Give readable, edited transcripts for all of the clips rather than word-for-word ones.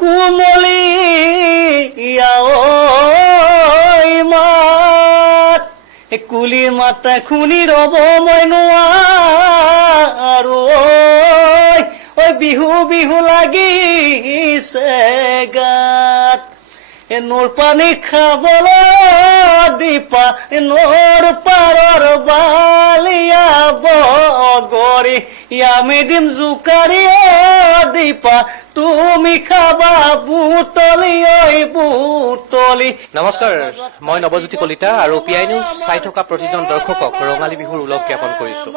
কুমলি মাত কুলিৰ মাতা শুনি ৰব মই নোৱাৰো ঐ বিহু বিহু লাগিছে গাত নৈৰ পানী খাবলৈ দীপা নৈৰ পাৰৰ বালিয়া বগৰী আমি দিম জোকাৰি দীপা তুমি খাবা বুটলি ঐ বুটলি। নমস্কাৰ, মই নৱজ্যোতি কলিতা আৰু পিআই নিউজ চাই থকা প্ৰতিজন দৰ্শকক ৰঙালী বিহুৰ ওলগ জ্ঞাপন কৰিছো।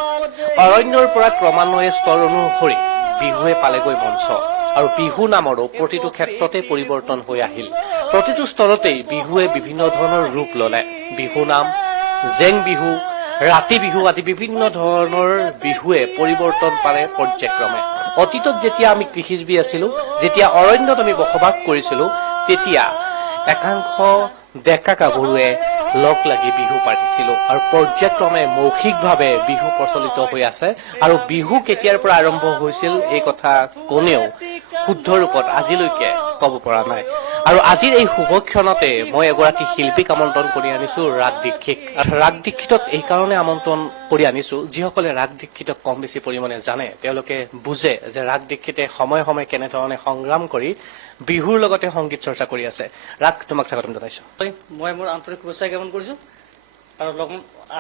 অৰণ্যৰ পৰা ক্ৰমান্বয়ে স্তৰ অনুসৰি বিহুৱে পালেগৈ মঞ্চ আৰু বিহু নামৰো প্ৰতিটো ক্ষেত্ৰতে পৰিৱৰ্তন হৈ আহিল। প্ৰতিটো স্তৰতেই বিহুৱে বিভিন্ন ধৰণৰ ৰূপ ললে। বিহু নাম, জেং বিহু, ৰাতি বিহু আদি বিভিন্ন ধৰণৰ বিহুৱে পৰিৱৰ্তন পালে পৰ্যায়ক্ৰমে। অতীতত যেতিয়া আমি কৃষিজীৱী আছিলো, যেতিয়া অৰণ্যত আমি বসবাস কৰিছিলো, তেতিয়া একাংশ ডেকা গাভৰুৱে লগ লাগি বিহু পাতিছিলো আৰু পৰ্যায়ক্ৰমে মৌখিকভাৱে বিহু প্ৰচলিত হৈ আছে। আৰু বিহু কেতিয়াৰ পৰা আৰম্ভ হৈছিল এই কথা কোনেও শুদ্ধ ৰূপত আজিলৈকে কব পৰা নাই। আৰু আজিৰ এই শুভক্ষণতে মই এগৰাকী শিল্পীক আমন্ত্ৰণ কৰি আনিছো, ৰাগ দীক্ষিত। ৰাগ দীক্ষিতক এই কাৰণে আমন্ত্ৰণ কৰি আনিছো, যিসকলে ৰাগ দীক্ষিতক কম বেছি পৰিমাণে জানে তেওঁলোকে বুজে যে ৰাগ দীক্ষিতে সময়ে সময়ে কেনেধৰণে সংগ্ৰাম কৰি বিহুৰ লগতে সংগীত চৰ্চা কৰি আছে। ৰাগ, তোমাক স্বাগতম জনাইছো। মই মোৰ আন্তৰিক শুভেচ্ছা জ্ঞাপন কৰিছো আৰু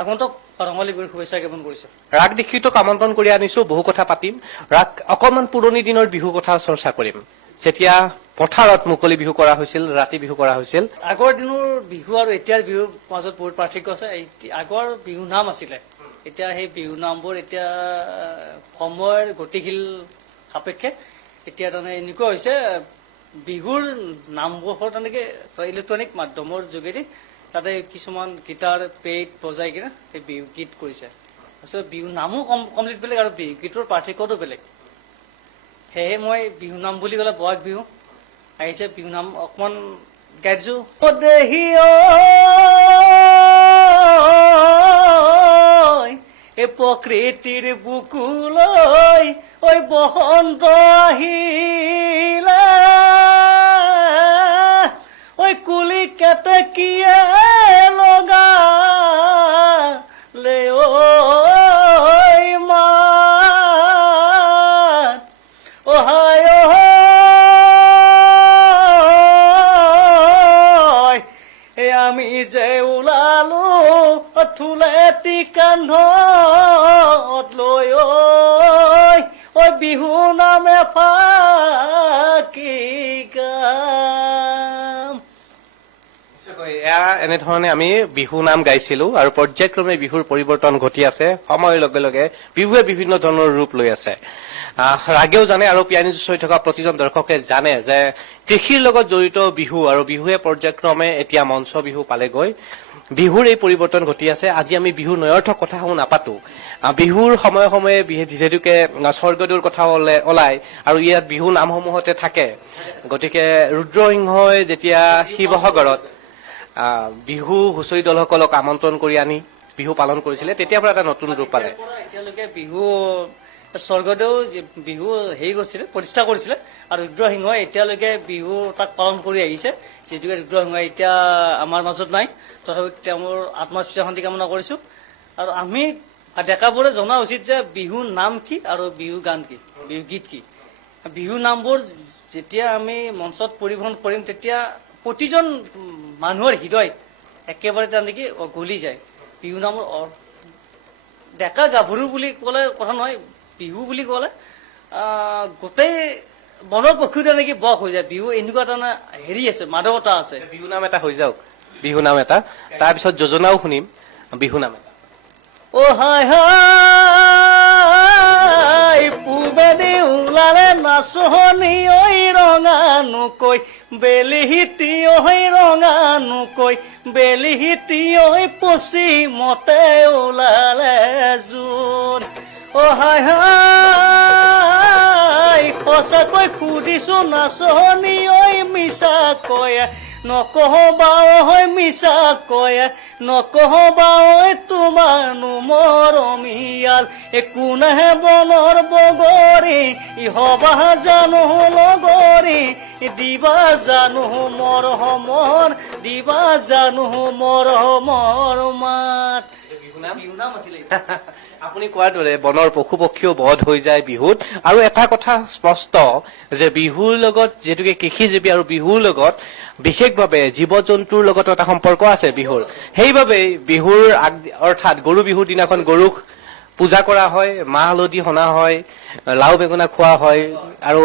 আগন্তুক ৰঙালী বিহুৰ শুভেচ্ছা জ্ঞাপন কৰিছো। ৰাগ দীক্ষিতক আমন্ত্ৰণ কৰি আনিছো, বহু কথা পাতিম। ৰাগ, অকণমান পুৰণি দিনৰ বিহু কথা চৰ্চা কৰিম। যেতিয়া পথাৰত মুকলি বিহু কৰা হৈছিল, ৰাতি বিহু কৰা হৈছিল। আগৰ দিনৰ বিহু আৰু এতিয়াৰ বিহুৰ মাজত বহুত পাৰ্থক্য আছে। আগৰ বিহু নাম আছিলে, এতিয়া সেই বিহু নামবোৰ এতিয়া সময়ৰ গতিশীল সাপেক্ষে এতিয়া তাৰমানে এনেকুৱা হৈছে, বিহুৰ নামবোৰ তেনেকে ইলেক্ট্ৰনিক মাধ্যমৰ যোগেদি তাতে কিছুমান গীটাৰ পেড বজাই কিনে সেই বিহু গীত কৰিছে। তাৰপিছত বিহু নামো কমপ্লিট বেলেগ আৰু বিহু গীতৰ পাৰ্থক্যটো বেলেগ। সেয়েহে মই বিহু নাম বুলি ক'লে বহাগ বিহু আহিছে, বিহু নাম অকমান গাই দিছো। এই প্ৰকৃতিৰ বুকুলৈ ঐ বসন্ত আহিলে ঐ কুলি কেতেকীয়ে লগালে ঐ মাত অহায় আমি যে ওলালো থুলেটি কান্ধত লৈ ঐ বিহু নামে ফাকি গাম। এয়া এনেধৰণে আমি বিহু নাম গাইছিলো আৰু পৰ্যায়ক্ৰমে বিহুৰ পৰিৱৰ্তন ঘটি আছে। সময়ৰ লগে লগে বিহুৱে বিভিন্ন ধৰণৰ ৰূপ লৈ আছে। ৰাগেও জানে আৰু পিআই নিউজ হৈ থকা প্ৰতিজন দৰ্শকে জানে যে কৃষিৰ লগত জড়িত বিহু আৰু বিহুৱে পৰ্যায়ক্ৰমে এতিয়া মঞ্চ বিহু পালেগৈ। বিহুৰ এই পৰিৱৰ্তন ঘটি আছে। আজি আমি বিহুৰ নৈৰ্থক কথাসমূহ নাপাতো। বিহুৰ সময়ে সময়ে যিহেতুকে স্বৰ্গদেউৰ কথা ওলাই আৰু ইয়াত বিহু নামসমূহতে থাকে, গতিকে ৰুদ্ৰসিংহই যেতিয়া শিৱসাগৰত বিহু হুঁচৰি দলসকলক আমন্ত্ৰণ কৰি আনি বিহু পালন কৰিছিলে, তেতিয়াৰ পৰা এটা নতুন ৰূপ পালে। এতিয়ালৈকে বিহু স্বৰ্গদেউ বিহু হেৰি কৰিছিলে, প্ৰতিষ্ঠা কৰিছিলে আৰু ৰুদ্ৰসিংহই এতিয়ালৈকে বিহু তাক পালন কৰি আহিছে। যিহেতুকে ৰুদ্ৰসিংহ এতিয়া আমাৰ মাজত নাই, তথাপি তেওঁৰ আত্মাৰ শান্তি কামনা কৰিছো। আৰু আমি ডেকাবোৰে জনা উচিত যে বিহু নাম কি আৰু বিহু গান কি, বিহু গীত কি। বিহু নামবোৰ যেতিয়া আমি মঞ্চত পৰিৱেশন কৰিম, তেতিয়া প্ৰতিজন মানুহৰ হৃদয় একেবাৰে তেনেকে গলি যায়। বিহু নামৰ ডেকা গাভৰু বুলি ক'লে কথা নহয়, বিহু বুলি ক'লে গোটেই মনৰ পক্ষীও তেনেকে বস হৈ যায়। বিহু এনেকুৱা এটা হেৰি আছে, মাদকতা আছে। বিহু নাম এটা হৈ যাওক, বিহু নাম এটা, তাৰপিছত যোজনাও শুনিম। বিহু নাম এটা হাই হাই পুবেদি ওলালে নাচনি ঐ ৰঙানুকৈ বেলিহিতি ঐ ৰঙানুকৈ বেলিহিতি ঐ পশ্চিমতে ওলালে জোন। হাই হাই সঁচাকৈ সুধিছো নাচনি ঐ মিছা কয় নকবা ঐ মিছা কয় নকহবা ঐ তোমাৰনো মৰমীয়াল একো নাহে বনৰ বগৰী ইহবা জানো লগৰী দিবা জানো মৰহমৰ দিবা জানো মৰহমৰ মাত বিহু নাম আছিলে আপুনি কোৱাৰ দৰে বনৰ পশু পক্ষীও বধ হৈ যায় বিহুত আৰু এটা কথা স্পষ্ট যে বিহুৰ লগত যেহেতুকে কৃষিজীৱী আৰু বিহুৰ লগত বিশেষভাৱে জীৱ জন্তুৰ লগত এটা সম্পৰ্ক আছে বিহুৰ সেইবাবে বিহুৰ অৰ্থাৎ গৰু বিহুৰ দিনাখন গৰুক পূজা কৰা হয় মাহ হালধি সনা হয় লাও বেঙেনা খোৱা হয় আৰু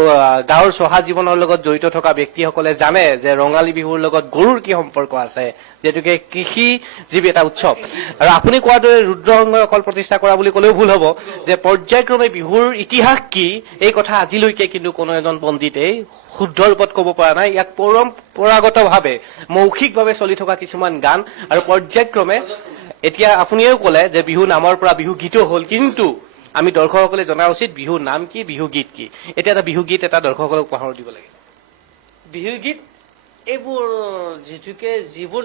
গাঁৱৰ চহা জীৱনৰ লগত জড়িত থকা ব্যক্তিসকলে জানে যে ৰঙালী বিহুৰ লগত গৰুৰ কি সম্পৰ্ক আছে যেহেতুকে কৃষিজীৱী এটা উৎসৱ আৰু আপুনি কোৱাৰ দৰে ৰুদ্ৰসিংহই অকল প্ৰতিষ্ঠা কৰা বুলি ক'লেও ভুল হ'ব যে পৰ্যায়ক্ৰমে বিহুৰ ইতিহাস কি এই কথা আজিলৈকে কিন্তু কোনো এজন পণ্ডিতেই শুদ্ধ ৰূপত ক'ব পৰা নাই ইয়াক পৰম্পৰাগতভাৱে মৌখিকভাৱে চলি থকা কিছুমান গান আৰু পৰ্যায়ক্ৰমে এতিয়া আপুনিও ক'লে যে বিহু নামৰ পৰা বিহু গীতো হ'ল কিন্তু আমি দৰ্শকসকলে জনা উচিত বিহুৰ নাম কি বিহু গীত কি এতিয়া এটা বিহু গীত এটা দৰ্শকসকলক উপহাৰ দিব লাগে বিহু গীত এইবোৰ যিটোকে যিবোৰ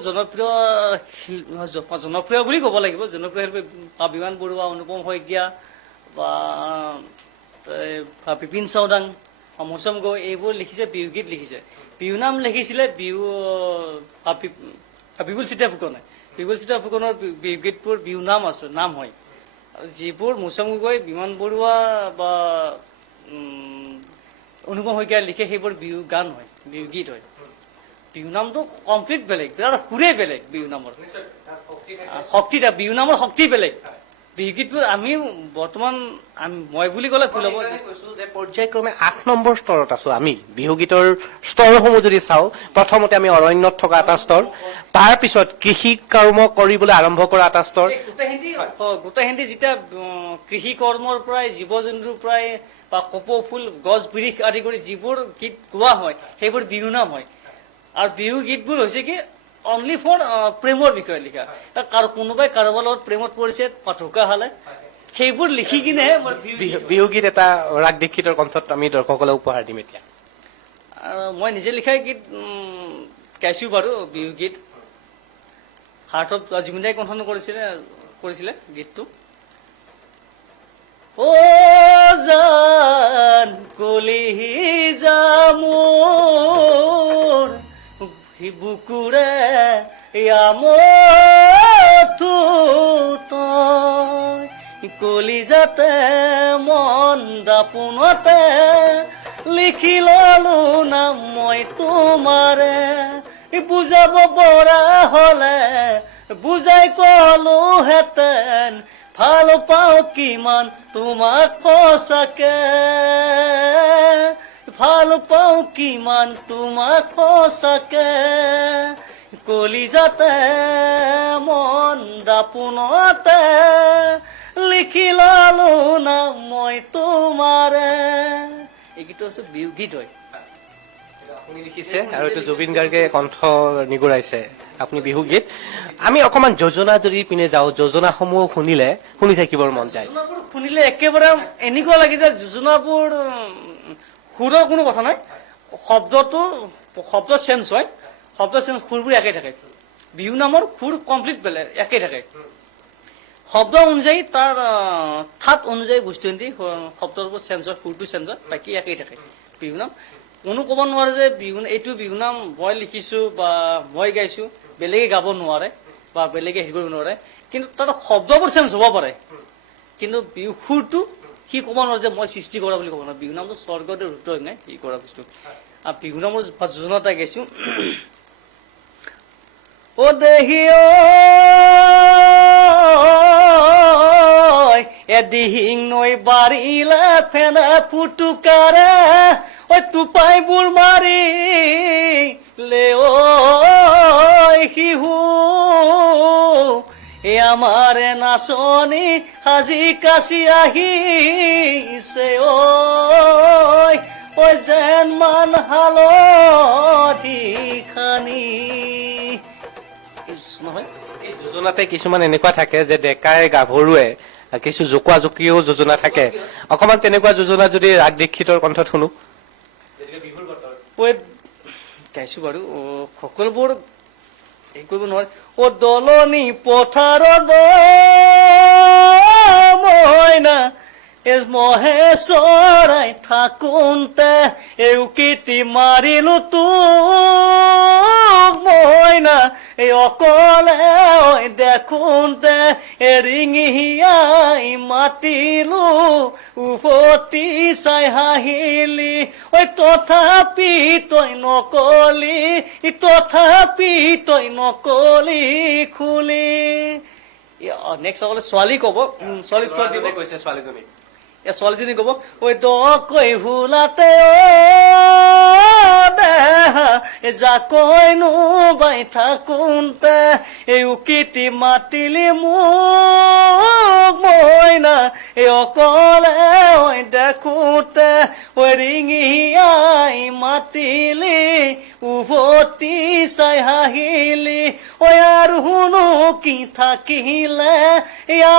জনপ্ৰিয় বুলি ক'ব লাগিব জনপ্ৰিয় শিল্পী বিমান বৰুৱা অনুপম শইকীয়া বা বিপিন চাওডাং মৌচম গগৈ এইবোৰ লিখিছে বিহু গীত লিখিছে বিহু নাম লিখিছিলে বিপুল চিতিয়া ফুকনে বিপুল চিতিয়া ফুকনৰ বিহু গীতবোৰ বিহু নাম আছে নাম হয় যিবোৰ মৌচম গগৈ বিমান বৰুৱা বা অনুপম শইকীয়াই লিখে সেইবোৰ বিহু গান হয় বিহু গীত হয় বিহু নামটো কমপ্লিট বেলেগ বিৰাট সুৰে বেলেগ বিহু নামৰ শক্তিটা বিহু নামৰ শক্তি বেলেগ বিহু গীতবোৰ আমি বৰ্তমান মই বুলি ক'লে ভুল হ'ব যে পৰ্যায়ক্ৰমে 8 নম্বৰ স্তৰত আছো আমি বিহু গীতৰ স্তৰসমূহ যদি চাওঁ প্ৰথমতে আমি অৰণ্যত থকা এটা স্তৰ তাৰ পিছত কৃষি কৰ্ম কৰিবলৈ আৰম্ভ কৰা এটা স্তৰ গোটেইখিনি যেতিয়া কৃষি কৰ্মৰ পৰাই জীৱ জন্তুৰ পৰাই বা কপৌ ফুল গছ বিৰিখ আদি কৰি যিবোৰ গীত গোৱা হয় সেইবোৰ বিহু নাম হয় আৰু বিহু গীতবোৰ হৈছে কি অনলি ফৰ প্ৰেমৰ বিষয়ে লিখা কোনোবাই কাৰোবাৰ লগত প্ৰেমত পৰিছে পাঠকা হালে সেইবোৰ লিখি কিনেহে বিহু গীত এটা ৰাগ দীক্ষিতৰ কণ্ঠত আমি দৰ্শকসকলক উপহাৰ দিম এতিয়া মই নিজে লিখাই গীত গাইছো বাৰু বিহু গীত হাৰ্টত জুবিন দাই কণ্ঠন কৰিছিলে গীতটো ও জান কলিজা মোৰ বুকুৰে কলিজাতে মন দাপোনতে লিখি ললো নাম মই তোমাৰে বুজাব পৰা হলে বুজাই কলো হেতেন ভাল পাওঁ কিমান তোমাক সঁচাকে ভাল পাওঁ কিমান তোমাক সঁচাকে কলিজাতে মন দাপোনতে লিখি ললো না মই তোমাৰে এই গীতটো হৈছে বিহু গীত হয় আপুনি লিখিছে আৰু এইটো জুবিন গাৰ্গে কণ্ঠ নিগৰাইছে আপুনি বিহু গীত আমি অকমান যোজনা যদি পিনে যাওঁ যোজনাসমূহ শুনি থাকিবৰ মন যায় শুনিলে একেবাৰে এনেকুৱা লাগি যায় যোজনাবোৰ সুৰৰ কোনো কথা নাই শব্দ চেঞ্জ হয় শব্দ চেঞ্জ সুৰবোৰ একে থাকে বিহু নামৰ সুৰ কমপ্লিট বেলেগ একে থাকে শব্দ অনুযায়ী তাৰ ঠাট অনুযায়ী বস্তু শব্দবোৰ চেঞ্জ হয় সুৰটো চেঞ্জ হয় বাকী একেই থাকে বিহু নাম কোনো ক'ব নোৱাৰে যে এইটো বিহু নাম মই লিখিছো বা মই গাইছো বেলেগে গাব নোৱাৰে বা বেলেগে হেৰি কৰিব নোৱাৰে কিন্তু তাত শব্দবোৰ চেঞ্জ হ'ব পাৰে কিন্তু বিহু সুৰটো সি ক'ব নোৱাৰে যে মই সৃষ্টি কৰা বুলি ক'ব নোৱাৰে বিহু নামটো স্বৰ্গদেউ ৰুদ্ৰসিংহই সি কৰা বস্তু আৰু বিহু নামৰ যোজনা এটা গাইছো ও দেহি এদিহিং নৈ বাৰিলে ফেনে ফুটুকাৰে ঐ টোপাইবোৰ মাৰি লে শিহু এ আমাৰে নাচনি সাজি কাচি আহিছে ঐ যেন মান হালধি খানি নহয় এই যোজনাতে কিছুমান এনেকুৱা থাকে যে ডেকাই গাভৰুৱে কিছু জোকোৱা জোকীও যোজনা থাকে অকমান তেনেকুৱা যোজনা যদি ৰাগ দীক্ষিতৰ কণ্ঠত শুনো গাইছো বাৰু সকলোবোৰ এই কৰিব নোৱাৰে অ দলনি পথাৰত মইনা এজ মহে চৰাই থাকোঁতে এউকিটি মাৰিলো তোক মইনা এই অকলে দেখোঁতে এৰিঙিয়াই মাতিলো উভতি চাই হাঁহিলি ঐ তথাপি তই নকলি তথাপি তই নকলি খুলি নেক্সট সকলে ছোৱালী ক'ব ছোৱালী দিব কৈছে ছোৱালীজনী ছোৱালীজনী ক'ব ঐ দকৈ ভোলাতে দেহা জাকৈনো বাই থাকোঁতে এই উকিটি মাতিলি মোক মইনা এই অকলে দেখোঁতে ঐ ৰিঙিয়াই মাতিলি উভতি চাই হাঁহিলি ঐ আৰু শুনো কি থাকিলে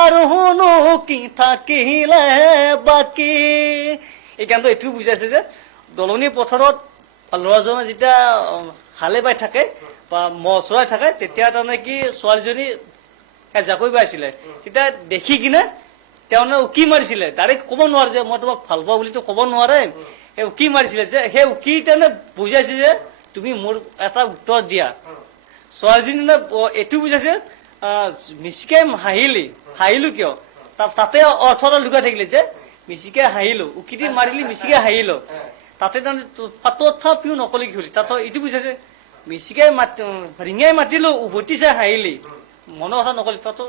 আৰু শুনো কি থাকিলে বাকী এই গানটো এইটো বুজাইছে যে দলনি পথাৰত ল'ৰাজনে যেতিয়া হালে বাই থাকে বা মহ চৰাই থাকে তেতিয়া তাৰমানে কি ছোৱালীজনী জাকৈ বাইছিলে তেতিয়া দেখি কিনে তেওঁ উকি মাৰিছিলে ডাইৰেক্ট ক'ব নোৱাৰে যে মই তোমাক ভাল পাওঁ বুলিতো ক'ব নোৱাৰে এই উকি মাৰিছিলে যে সেই উকি তাৰমানে বুজাইছে যে তুমি মোৰ এটা উত্তৰ দিয়া ছোৱালীজনী এইটো বুজাইছে মিচিকে হাঁহিলো কিয় তাতে অৰ্থ এটা লুকাই থাকিলে যে মিচিকে হাঁহিলো উকিটি মাৰিলি মিচিকে হাঁহিলো তাতে তথাপিও নকলি কি হলি তাত এইটো বুজাইছে মিচিকে ৰিঙাই মাতিলো উভতি চাই হাঁহিলি মনৰ কথা নকলি তাত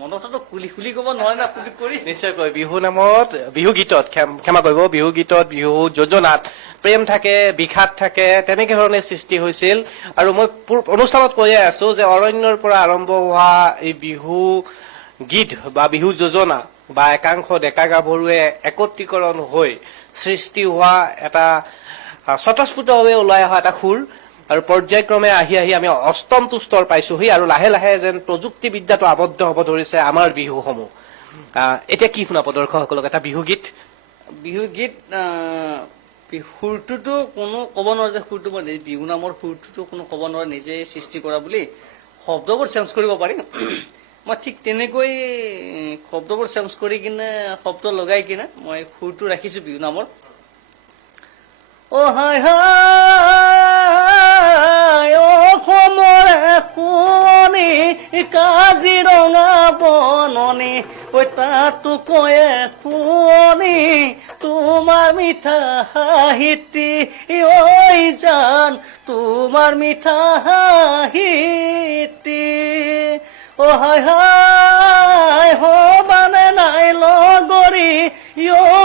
মনৰ কথাটো খুলি ক'ব নোৱাৰে না ফুটি কৰি নিশ্চয়কৈ বিহু নামত বিহু গীতত ক্ষমা কৰিব বিহু গীতত বিহু যোজনাত প্ৰেম থাকে বিষাদ থাকে তেনেকে ধৰণে সৃষ্টি হৈছিল আৰু মই অনুষ্ঠানত কৈয়ে আছো যে অৰণ্যৰ পৰা আৰম্ভ হোৱা এই বিহু গীত বা বিহু যোজনা বা একাংশ ডেকা গাভৰুৱে একত্ৰীকৰণ হৈ সৃষ্টি হোৱা এটা স্বতঃস্ফূৰ্তভাৱে ওলাই অহা এটা সুৰ আৰু পৰ্যায়ক্ৰমে আহি আমি অষ্টমটো স্তৰ পাইছোহি আৰু লাহে লাহে যেন প্ৰযুক্তিবিদ্যাটো আবদ্ধ হ'ব ধৰিছে আমাৰ বিহুসমূহ এতিয়া কি শুনাব দৰ্শকসকলক এটা বিহুগীত সুৰটোতো কোনো ক'ব নোৱাৰে যে সুৰটো বিহু নামৰ সুৰটোতো কোনো ক'ব নোৱাৰে নিজে সৃষ্টি কৰা বুলি শব্দবোৰ চেঞ্জ কৰিব পাৰি মই ঠিক তেনেকৈ শব্দবোৰ চেঞ্জ কৰি কিনে শব্দ লগাই কিনে মই সুৰটো ৰাখিছো বিহু নামৰ অ হাই হাই অসমৰে শুৱনি কাজিৰঙা বননি ঐ তাতো কয়ে শুৱনি তোমাৰ মিঠা হাঁহিটি ঐ জান তোমাৰ মিঠা হাঁহিটি অ হাই হাই হবানে নাই লগৰী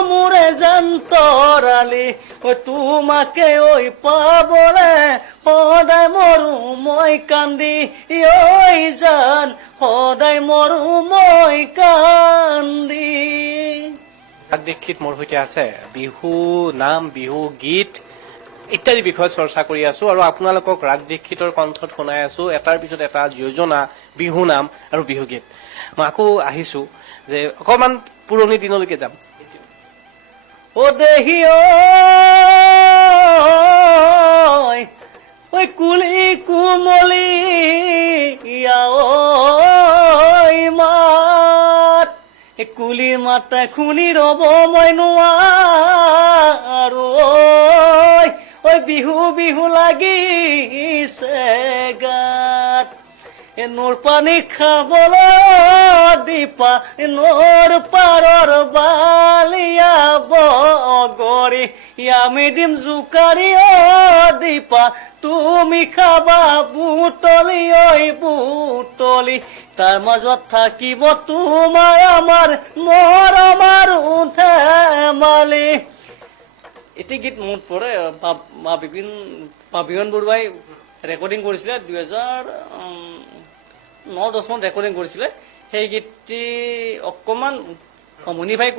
মোৰে যন্তৰালি ঐ তোমাকে ঐ পাবলে সদায় মৰো মই কান্দি ঐ জান সদায় মৰো মই কান্দি দীক্ষিত মোৰ সৈতে আছে বিহু নাম বিহু গীত ইত্যাদি বিষয়ত চৰ্চা কৰি আছো আৰু আপোনালোকক ৰাগ দীক্ষিতৰ কণ্ঠত শুনাই আছো এটাৰ পিছত এটা যোজনা বিহু নাম আৰু বিহু গীত মই আকৌ আহিছো যে অকণমান পুৰণি দিনলৈকে যাম ও দেহি ঐ কুলি কুমলি মাত কুলি মাতে শুনি ৰব মই নোৱাৰো ঐ বিহু বিহু লাগিছে গাত নৈৰ পানী খাবলৈ দীপা নৈৰ পাৰৰ বালিয়া বগৰী আমি দিম জোকাৰি দীপা তুমি খাবা বুটলি ঐ বুটলি তাৰ মাজত থাকিব তোমাৰ আমাৰ মৰম আৰু ধেমালি এটি গীত মনত পৰে বিপিন বৰুৱাই ৰেকৰ্ডিং কৰিছিলে 2009-10 মান ৰেকৰ্ডিং কৰিছিলে সেই গীতটি অকণমান মনিফাই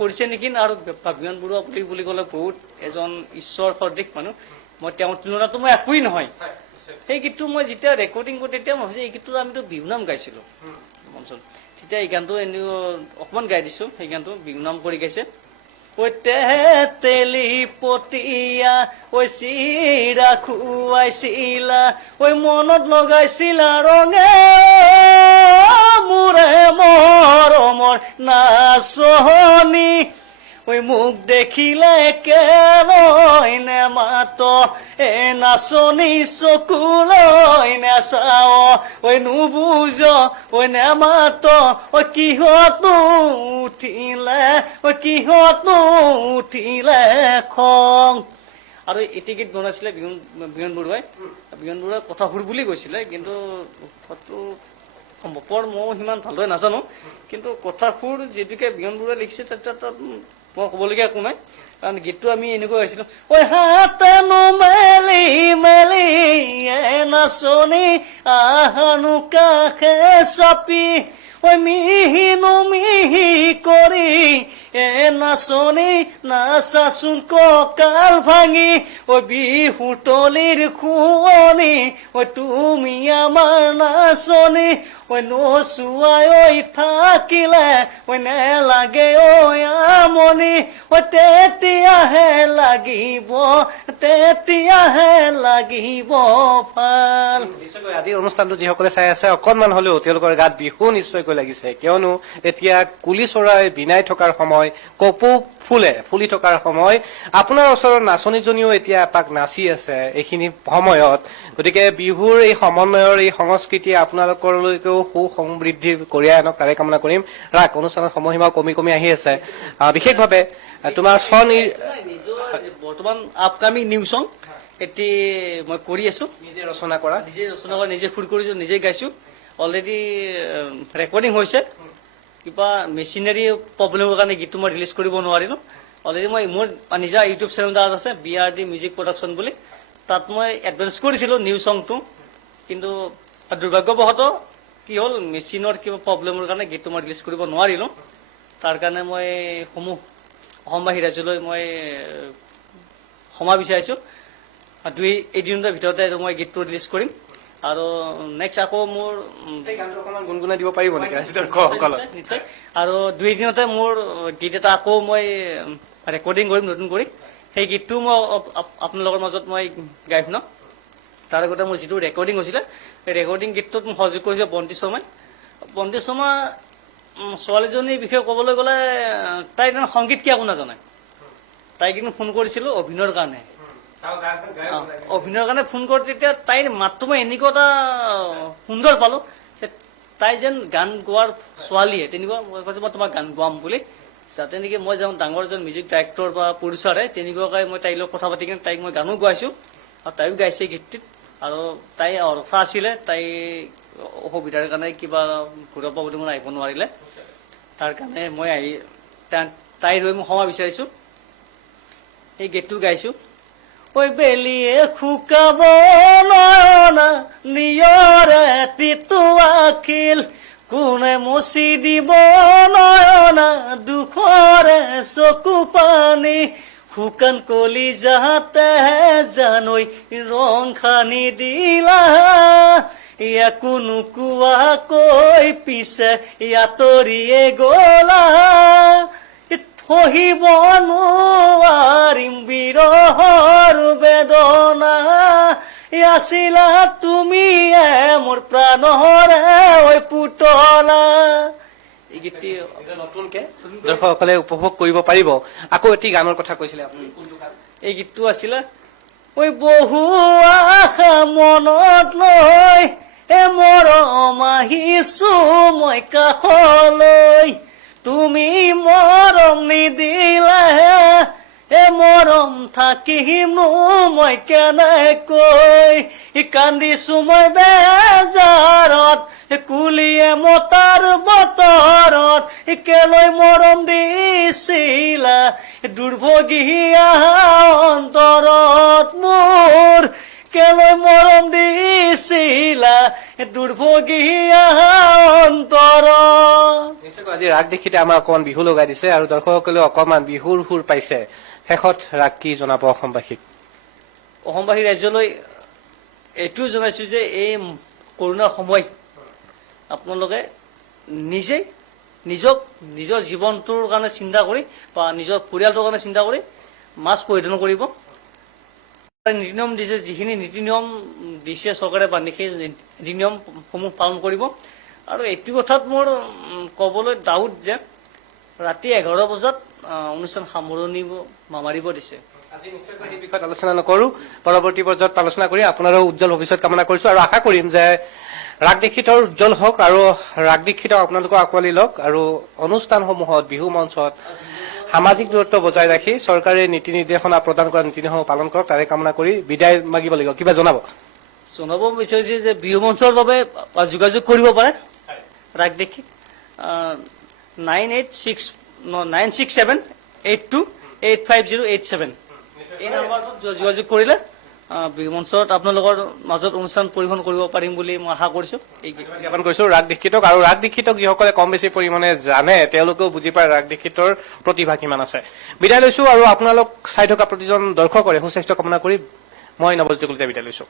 কৰিছে নেকি আৰু বিপিন বৰুৱা বুলি ক'লে বহুত এজন ঈশ্বৰ সদৃশ মানুহ মই তেওঁৰ তুলনাতো মই একোৱেই নহয় সেই গীতটো মই যেতিয়া ৰেকৰ্ডিং কৰোঁ তেতিয়া মই ভাবিছোঁ এই গীতটো আমিতো বিহু নাম গাইছিলোঁ মঞ্চত তেতিয়া এই গানটো এনেও অকণমান গাই দিছোঁ সেই গানটো বিহু নাম কৰি গাইছে ঐ তেলি পতিয়া ঐ চিৰা খুৱাইছিলা ঐ মনত লগাইছিলা ৰঙে মোৰে মৰমৰ নাচনি ঐ মোক দেখিলে কেলৈ নেমাত এ নাচনি চকুলৈ নেচাও ঐ নুবুজ ঐ নেমাত ঐ কিহতনো উঠিলে খং আৰু এটি গীত বনাইছিলে বিহন বৰুৱাই কথা সুৰ বুলি কৈছিলে কিন্তু সম্ভৱপৰ মই সিমান ভালদৰে নাজানো কিন্তু কথা সুৰ যিটোকে বিহন বৰুৱাই লিখিছে তাত মই ক'বলগীয়া একো নাই কাৰণ গীতটো আমি এনেকুৱা গাইছিলো ঐ হাতেনো মেলি মেলি নাচনি আহানো কাষে চাপি ঐ মিহি কৰি নাচনি নাচাচোন কঁকাল ভাঙি ঐ বিহুৰ তলিৰ খুৱনি ঐ তুমি আমাৰ নাচনি ঐ নচুৱাই ঐ থাকিলে ঐ নেলাগে ঐ আমনি ঐ তেতিয়াহে লাগিব ভাল নিশ্চয়কৈ আজিৰ অনুষ্ঠানটো যিসকলে চাই আছে অকণমান হলেও তেওঁলোকৰ গাত বিহু নিশ্চয়কৈ লাগিছে কিয়নো এতিয়া কুলি চৰাই বিনাই থকাৰ সময় কপৌ ফুলি থকাৰ সময় আপোনাৰ ওচৰৰ নাচনীজনীও এতিয়া এপাক নাচি আছে এইখিনি সময়ত গতিকে বিহুৰ এই সমন্বয়ৰ এই সংস্কৃতিয়ে আপোনালোকলৈকেও সুসমৃদ্ধি কঢ়িয়াই আনক তাৰে কামনা কৰিম ৰাখ অনুষ্ঠানত সময়সীমা কমি আহি আছে বিশেষভাৱে তোমাৰ বৰ্তমান আপকামিং নিউ চং এটি মই কৰি আছো নিজে ৰচনা কৰা নিজে সুৰ কৰিছো নিজে গাইছো অলৰেডি ৰেকৰ্ডিং হৈছে কিবা মেচিনাৰী প্ৰব্লেমৰ কাৰণে গীতটো মই ৰিলিজ কৰিব নোৱাৰিলো অলৰেডি মই মোৰ নিজা ইউটিউব চেনেল এটা আছে BRD মিউজিক প্ৰডাকশ্যন বুলি তাত মই এডভান্স কৰিছিলো নিউ চংটো কিন্তু দুৰ্ভাগ্যবশতঃ কি হ'ল মেচিনৰ কিবা প্ৰব্লেমৰ কাৰণে গীতটো মই ৰিলিজ কৰিব নোৱাৰিলো তাৰ কাৰণে মই অসমবাসী ৰাইজলৈ মই ক্ষমা বিচাৰিছো দুই এদিনৰ ভিতৰতে মই গীতটো ৰিলিজ কৰিম আৰু নেক্সট আকৌ মোৰ গুণগুণাই দিব পাৰিব নেকি নিশ্চয় আৰু দুই দিনতে মোৰ গীত এটা আকৌ মই ৰেকৰ্ডিং কৰিম নতুন কৰি সেই গীতটো মই আপোনালোকৰ মাজত মই গাই শুনাম তাৰ আগতে মোৰ যিটো ৰেকৰ্ডিং হৈছিলে সেই ৰেকৰ্ডিং গীতটোত মোক সহযোগ কৰিছে বন্তি শৰ্মা ছোৱালীজনীৰ বিষয়ে ক'বলৈ গ'লে তাই সংগীত কিয় একো নাজানে তাইক কিন্তু ফোন কৰিছিলো অভিনয়ৰ কাৰণে ফোন কৰি তেতিয়া তাইৰ মাতটো মই এনেকুৱা এটা সুন্দৰ পালো যে তাই যেন গান গোৱাৰ ছোৱালীয়ে তেনেকুৱা মই কৈছো মই তোমাক গান গোৱাম বুলি যাতে নেকি মই যেন ডাঙৰ এজন মিউজিক ডাইৰেক্টৰ বা প্ৰডিউচাৰে তেনেকুৱাকৈ মই তাইৰ লগত কথা পাতি কিনে তাইক মই গানো গোৱাইছো আৰু তাইও গাইছে গীতটিত আৰু তাই অৰ্ফা আছিলে তাই অসুবিধাৰ কাৰণে কিবা ঘূৰাব বুলি মই আহিব নোৱাৰিলে তাৰ কাৰণে মই তাইৰ হৈ মই ক্ষমা বিচাৰিছো এই গীতটো গাইছো ঐ বেলিয়ে শুকাব নয়না নিয়ৰে তিতো আখিল কোনে মচি দিব নয়না দুখৰে চকু পানী শুকান কলি যাতে জানৈ ৰং খানি দিলা ইয়াকো নোকোৱাকৈ পিছে আঁতৰিয়ে গলা সহিব নোৱাৰিম বিৰহৰ বেদনা আছিলা তুমি মোৰ প্ৰাণৰে ঐ পুতলা এই গীতটি নতুনকে দৰ্শকসকলে উপভোগ কৰিব পাৰিব আকৌ এটি গানৰ কথা কৈছিলে আপুনি এই গীতটো আছিলে ঐ বহু আশা মনত লৈ মৰম আহিছো মই কাষলৈ তুমি মৰম নিদিলে মৰম থাকিম মই কেনেকৈ কান্দিছো মই বেজাৰত কুলিয়ে মতাৰ বতৰত কেলৈ মৰম দিছিলা দুৰ্ভগীয়া অন্তৰত মোৰ কেলৈ মৰম দিছিলা দুৰ্ভগীয়া অন্তৰত নিশ্চয়কৈ আজি ৰাগ দেখি আমাৰ অকণমান বিহু লগাই দিছে আৰু দৰ্শকসকলেও অকণমান বিহুৰ সুৰ পাইছে শেষত ৰাগ কি জনাব অসমবাসী ৰাইজলৈ এইটোও জনাইছো যে এই কৰোণাৰ সময় আপোনালোকে নিজেই নিজৰ জীৱনটোৰ কাৰণে চিন্তা কৰি বা নিজৰ পৰিয়ালটোৰ কাৰণে চিন্তা কৰি মাস্ক পৰিধান কৰিব। নীতি নিয়ম দিছে, যিখিনি নীতি নিয়ম দিছে চৰকাৰে বান্ধি সেই নীতি নিয়মসমূহ পালন কৰিব। আৰু এইটো কথাত মোৰ ক'বলৈ ডাউট যে ৰাতি 11 বজাত অনুষ্ঠান সামৰণি মাৰিব দিছে। আজি নিশ্চয়কৈ সেই বিষয়ত আলোচনা নকৰো, পৰৱৰ্তী পৰ্যায়ত আলোচনা কৰি আপোনাৰো উজ্জ্বল ভৱিষ্যত কামনা কৰিছো আৰু আশা কৰিম যে ৰাগ দীক্ষিতৰ উজ্জ্বল হওক আৰু ৰাগ দীক্ষিতক আপোনালোকক আঁকোৱালি লওক আৰু অনুষ্ঠানসমূহত বিহু মঞ্চত সামাজিক দূৰত্ব বজাই ৰাখি চৰকাৰে নীতি নিৰ্দেশনা প্ৰদান কৰা নীতি নিয়মসমূহ পালন কৰক, তাৰে কামনা কৰি বিদায় মাগিব লাগিব। কিবা জনাব বিচাৰিছে যে বিহু মঞ্চৰ বাবে যোগাযোগ কৰিব পাৰে ৰাগ দীক্ষিত 96782850887 এই নম্বৰটোত যোগাযোগ কৰিলে বিহু মঞ্চত আপোনালোকৰ মাজত অনুষ্ঠান পৰিৱেশন কৰিব পাৰিম বুলি মই আশা কৰিছো। জ্ঞাপন কৰিছো ৰাগ দীক্ষিতক। আৰু ৰাগ দীক্ষিতক যিসকলে কম বেছি পৰিমাণে জানে তেওঁলোকেও বুজি পায় ৰাগ দীক্ষিতৰ প্ৰতিভা কিমান আছে। বিদায় লৈছো আৰু আপোনালোক চাই থকা প্ৰতিজন দৰ্শকৰে সুস্বাস্থ্য কামনা কৰি মই নৱজ্যোতি কলিতাই বিদায় লৈছো।